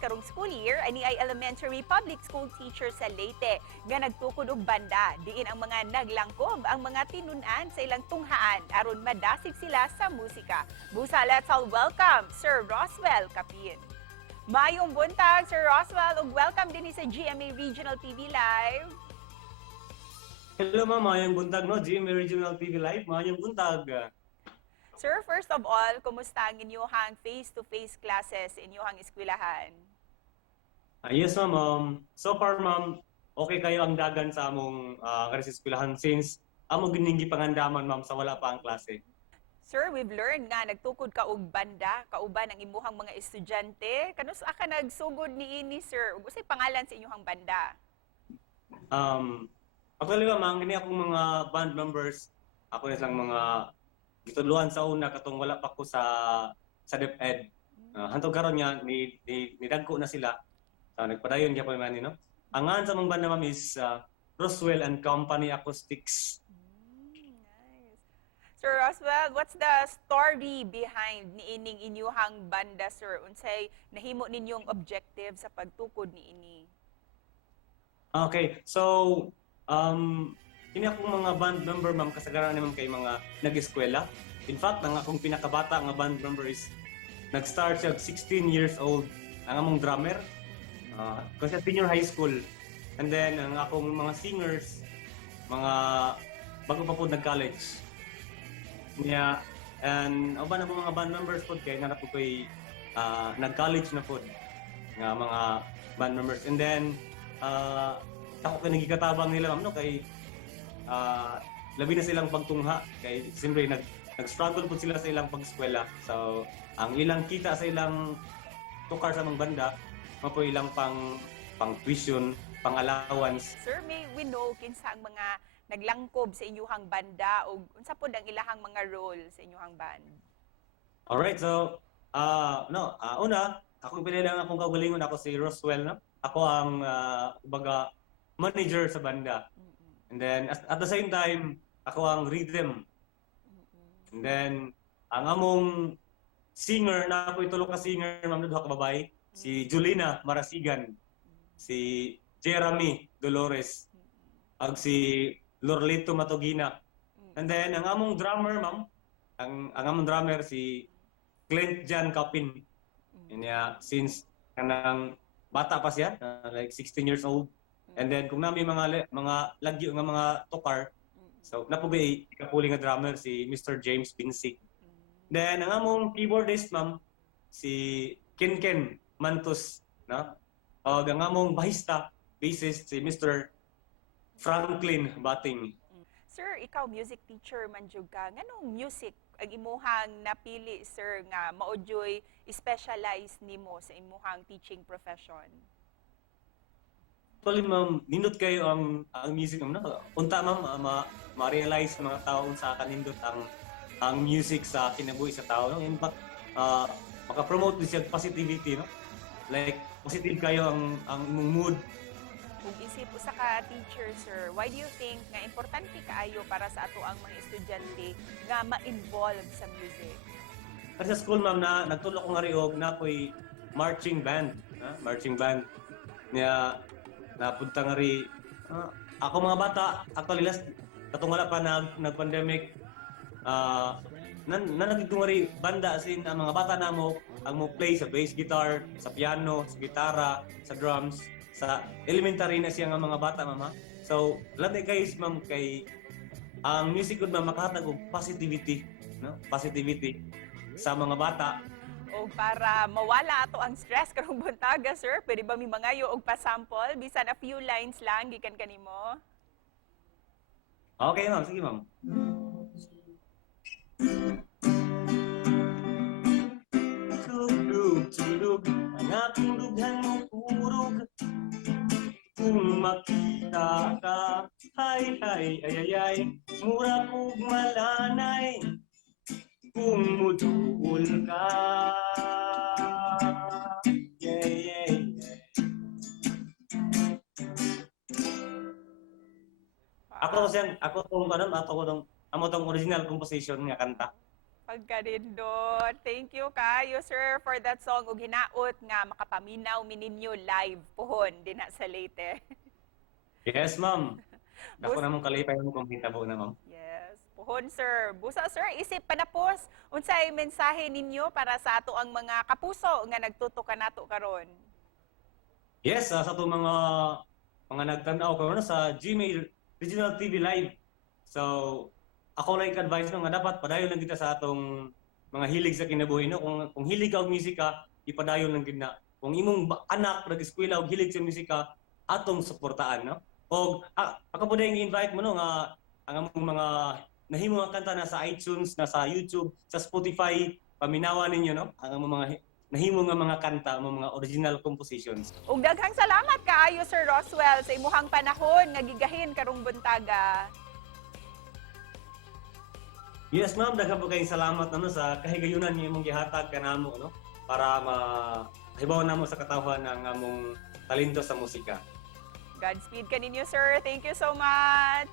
karong school year ani ay elementary public school teacher sa Leyte nga nagtukod og banda diin ang mga naglangkob ang mga tinun-an sa ilang tunghaan aron madasig sila sa musika. Busa, let's all welcome Sir Roswell Capin. Mayong buntag Sir Roswell ug welcome din sa GMA Regional TV Live. Hello ma'am, mayong buntag no, GMA Regional TV Live, mayong buntag. Sir, first of all, kumusta ang inyong face-to-face classes sa inyong eskwelahan? Yes ma'am, so far ma'am, okay kayo ang dagan sa among eskwelahan since amo giningi pangandaman ma'am sa wala pa ang klase. Sir, we've learned nga nagtukod ka og banda, kauban ang imuhang mga estudyante. Kanus ka nagsugod niini sir? Ug usay pangalan sa inyong banda? Actually ma'am, gini akong mga band members, ako na silang mga gitudluhan sa una katong wala pa ko sa DepEd. Hantod karon nga ni dagko na sila. Nagpadayon gyapon man no. Ang ngan sa mong banda ma'am is Roswell and Company Acoustics. Nice. Sir Roswell, what's the story behind niining inyuhang banda, sir? Unsay nahimo ninyong objective sa pagtukod niini? Okay, so kini akong mga band member ma'am kasagaran naman kay mga nag-eskwela. In fact, ang akong pinakabata nga band member is nag-start siya 16 years old. Ang among drummer kasi senior high school. And then ang akong mga singers mga bago pa po nag-college. Yeah, and ang ba na mga band members po kay nga na po ko'y nag-college na po nga mga band members. And then ako kay nagikatabang nila ma'am no kay labi na silang pagtungha kay siyempre nag-struggle po sila sa ilang pag-eskwela. So ang ilang kita sa ilang tukar sa mga banda mapo ilang pang tuition, pang allowance. Sir, may we know kinsa ang mga naglangkob sa inyuhang banda o unsa pod ang ilahang mga role sa inyuhang band? Alright, so una ako pinilang akong kaugalingon, ako si Roswell no. Ako ang baga manager sa banda. And then at the same time, ako ang rhythm. And then ang among singer na ako itulo ka singer ma'am duha ka babae, si Julina Marasigan, si Jeremy Dolores, ag si Lorlito Matogina. And then ang among drummer ma'am, ang among drummer si Clint Jan Capin. Niya since kanang bata pa siya, like 16 years old. And then kung nami mga lagyo nga mga tukar, so napugay ikapuli nga drummer si Mr. James Pinsig. Then ang among keyboardist ma'am si Ken Mantos, no? O ang among bassist si Mr. Franklin Bating. Sir, ikaw music teacher man jud ka. Nganong music ang imuhang napili sir nga maudyoy specialize nimo sa imuhang teaching profession? Actually ma'am, nindot kayo ang music ma'am no. Unta ma'am ma-realize ng mga tao sa kanindot ang music sa kinabuhi sa tao no. In fact, maka-promote din siya positivity no. Like positive kayo ang mood. Kung isip usa ka teacher sir, why do you think nga importante kaayo para sa ato ang mga estudyante nga ma-involve sa music? Kasi sa school ma'am na nagtulok ko nga riog na ako'y marching band, marching band. Niya napunta nga ri ako mga bata actually last katong wala pa nag-pandemic nagitong ri banda sin ang mga bata namo ang mo play sa bass guitar, sa piano, sa gitara, sa drums, sa elementary na siya nga mga bata mama. So labi guys ma'am kay ang music gud ma'am makahatag og positivity no, positivity sa mga bata. O para mawala ato ang stress karong buntaga sir, pwede ba mi mangayo og pa-sample bisan a few lines lang gikan kanimo? Okay ma'am, sige ma'am. Tulog, ang aking dughan mo purog. Kung makita ka, ay, mura kong malanay. Kung muduol ka, yeah. Ako tong amo tong original composition nga kanta. Pagkarindot. Thank you kayo, sir, for that song. Ug hinaot nga makapaminaw mininyo live pohon din sa Leyte. Yes, ma'am. Ako namang kalipay mo kung hitabo na, ma'am. Yes, pohon, sir. Busa, sir, isip panapos. Unsay mensahe ninyo para sa ato ang mga kapuso nga nagtutukan nato karon? Yes, sa itong mga nagtanaw ko sa Gmail Regional TV Live. So, ako lang advice no nga dapat padayon lang kita sa atong mga hilig sa kinabuhi no. Kung hilig ka og musika, ipadayon lang gid na. Kung imong anak nag-eskwela og hilig sa musika, atong suportaan no. Og ako po dayong invite mo no nga ang among mga nahimo nga kanta na sa iTunes, na sa YouTube, sa Spotify, paminawan ninyo no. Ang among mga nahimo nga mga kanta, ang mga original compositions. Ug daghang salamat kaayo, Sir Roswell, sa imuhang panahon nga gigahin karong buntaga. Yes, ma'am. Daghang po kayong salamat no, sa kahigayunan niyo imong gihatag kanamo no, para mahibaw namo sa katawhan ang among talento sa musika. Godspeed kaninyo, sir. Thank you so much.